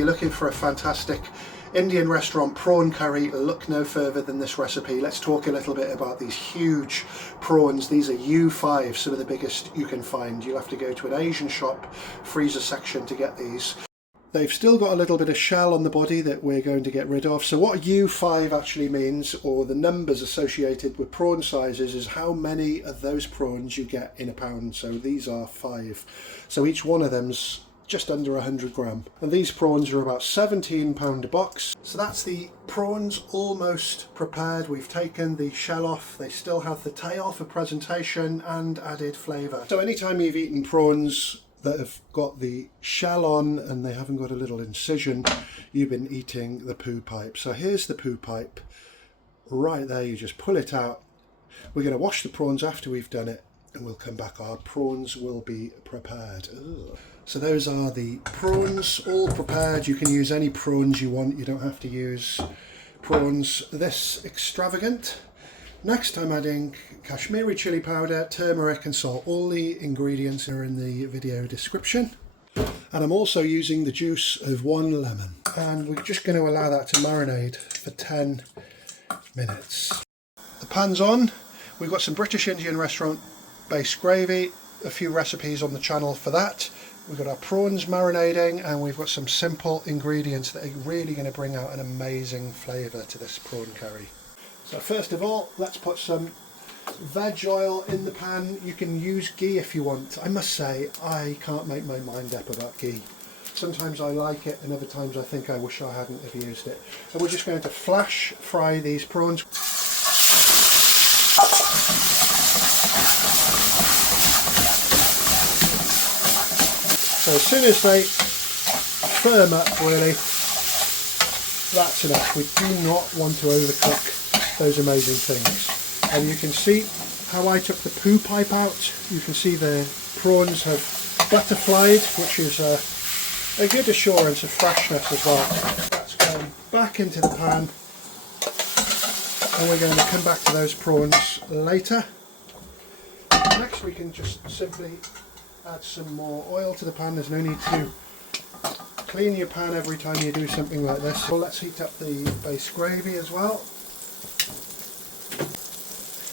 you're looking for a fantastic Indian restaurant prawn curry, look no further than this recipe. Let's talk a little bit about these huge prawns. These are U5, some of the biggest you can find. You'll have to go to an Asian shop freezer section to get these. They've still got a little bit of shell on the body that we're going to get rid of. So what U5 actually means, or the numbers associated with prawn sizes, is how many of those prawns you get in a pound. So these are 5. So each one of them's just under 100 gram. And these prawns are about £17 a box. So that's the prawns almost prepared. We've taken the shell off. They still have the tail for presentation and added flavour. So anytime you've eaten prawns that have got the shell on and they haven't got a little incision, you've been eating the poo pipe. So here's the poo pipe right there. You just pull it out. We're going to wash the prawns after we've done it and we'll come back. Our prawns will be prepared. Ugh. So those are the prawns all prepared. You can use any prawns you want. You don't have to use prawns this extravagant. Next I'm adding Kashmiri chili powder, turmeric and salt. All the ingredients are in the video description. And I'm also using the juice of 1 lemon. And we're just going to allow that to marinate for 10 minutes. The pan's on. We've got some British Indian restaurant based gravy. A few recipes on the channel for that. We've got our prawns marinating and we've got some simple ingredients that are really going to bring out an amazing flavour to this prawn curry. So first of all, let's put some veg oil in the pan. You can use ghee if you want. I must say, I can't make my mind up about ghee. Sometimes I like it and other times I think I wish I hadn't have used it. So we're just going to flash fry these prawns. So as soon as they firm up, really, that's enough. We do not want to overcook those amazing things. And you can see how I took the poo pipe out. You can see the prawns have butterflied, which is a good assurance of freshness as well. That's going back into the pan and we're going to come back to those prawns later. Next we can just simply add some more oil to the pan. There's no need to clean your pan every time you do something like this. So let's heat up the base gravy as well.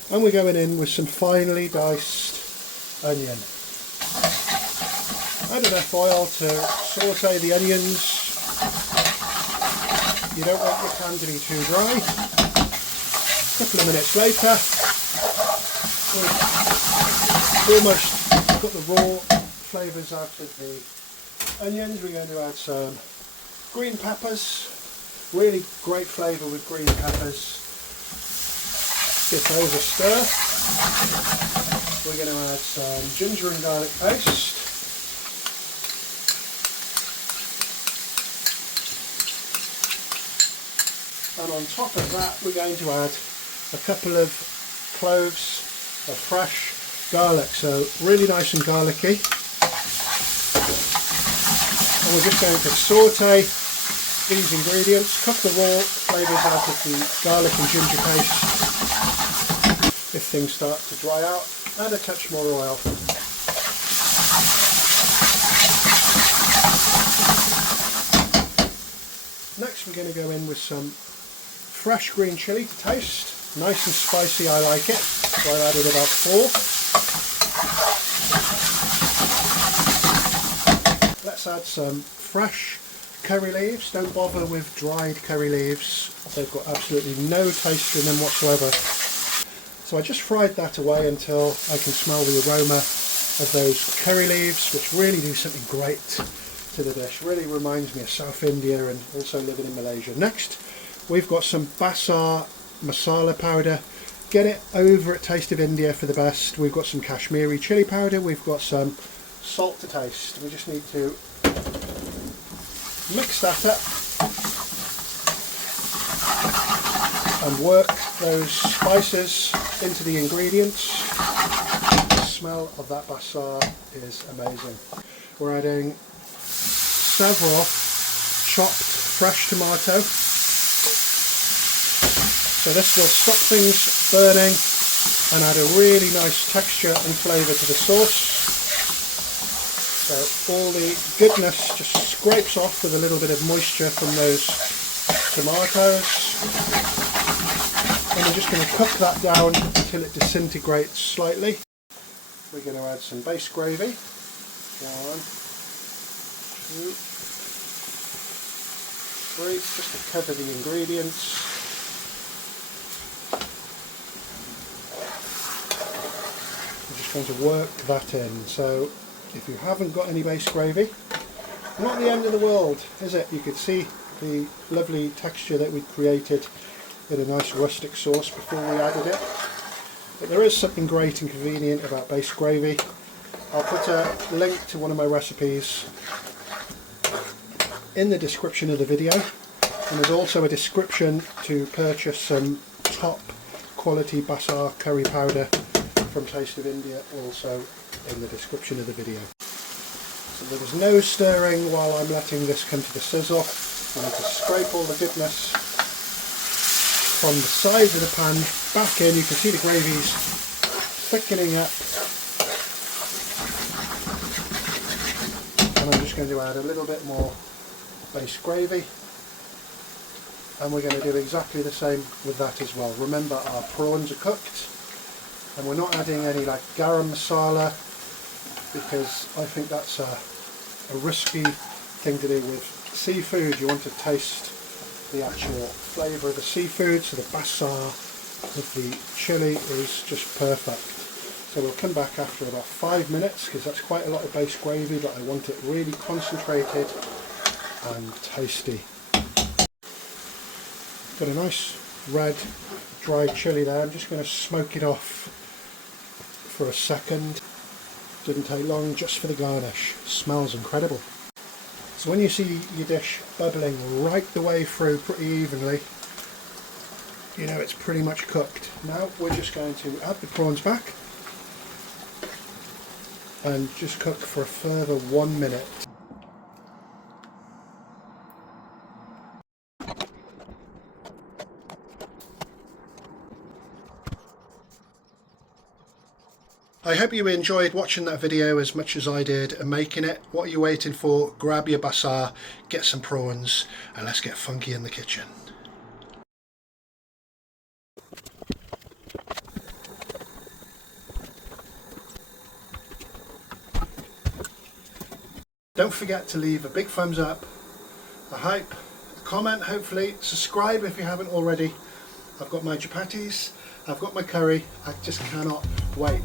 And we're going in with some finely diced onion. Add enough oil to saute the onions. You don't want your pan to be too dry. A couple of minutes later, we've almost got the raw flavours out of the onions. We're going to add some green peppers. Really great flavour with green peppers. Give those a stir. We're going to add some ginger and garlic paste. And on top of that we're going to add a couple of cloves of fresh garlic, so really nice and garlicky. And we're just going to saute these ingredients, cook the raw flavours out of the garlic and ginger paste. If things start to dry out, add a touch more oil. Next we're going to go in with some fresh green chilli to taste. Nice and spicy, I like it, so I added about 4. Let's add some fresh curry leaves. Don't bother with dried curry leaves. They've got absolutely no taste in them whatsoever. So I just fried that away until I can smell the aroma of those curry leaves, which really do something great to the dish. Really reminds me of South India and also living in Malaysia. Next, we've got some Bassar Masala powder. Get it over at Taste of India for the best. We've got some Kashmiri chili powder. We've got some salt to taste. We just need to mix that up and work those spices into the ingredients. The smell of that Bassar is amazing. We're adding several chopped fresh tomato. So this will stop things burning and add a really nice texture and flavour to the sauce. So all the goodness just scrapes off with a little bit of moisture from those tomatoes. And we're just going to cook that down until it disintegrates slightly. We're going to add some base gravy. 1, 2, 3, just to cover the ingredients. I'm just going to work that in. So if you haven't got any base gravy, not the end of the world, is it? You could see the lovely texture that we created in a nice rustic sauce before we added it. But there is something great and convenient about base gravy. I'll put a link to one of my recipes in the description of the video, and there's also a description to purchase some top quality Bassar curry powder from Taste of India, also in the description of the video. So there was no stirring while I'm letting this come to the sizzle. I need to scrape all the goodness from the sides of the pan back in. You can see the gravy's thickening up, and I'm just going to add a little bit more base gravy, and we're going to do exactly the same with that as well. Remember, our prawns are cooked, and we're not adding any like garam masala, because I think that's a risky thing to do with seafood. You want to taste the actual flavour of the seafood, so the Bassar with the chilli is just perfect. So we'll come back after about 5 minutes, because that's quite a lot of base gravy, but I want it really concentrated and tasty. Got a nice red dried chilli there. I'm just going to smoke it off for a second. Didn't take long, just for the garnish. Smells incredible. So when you see your dish bubbling right the way through pretty evenly, you know it's pretty much cooked. Now we're just going to add the prawns back and just cook for a further 1 minute. I hope you enjoyed watching that video as much as I did and making it. What are you waiting for? Grab your Bassar, get some prawns, and let's get funky in the kitchen. Don't forget to leave a big thumbs up, a hype, a comment hopefully, subscribe if you haven't already. I've got my chapatis, I've got my curry, I just cannot wait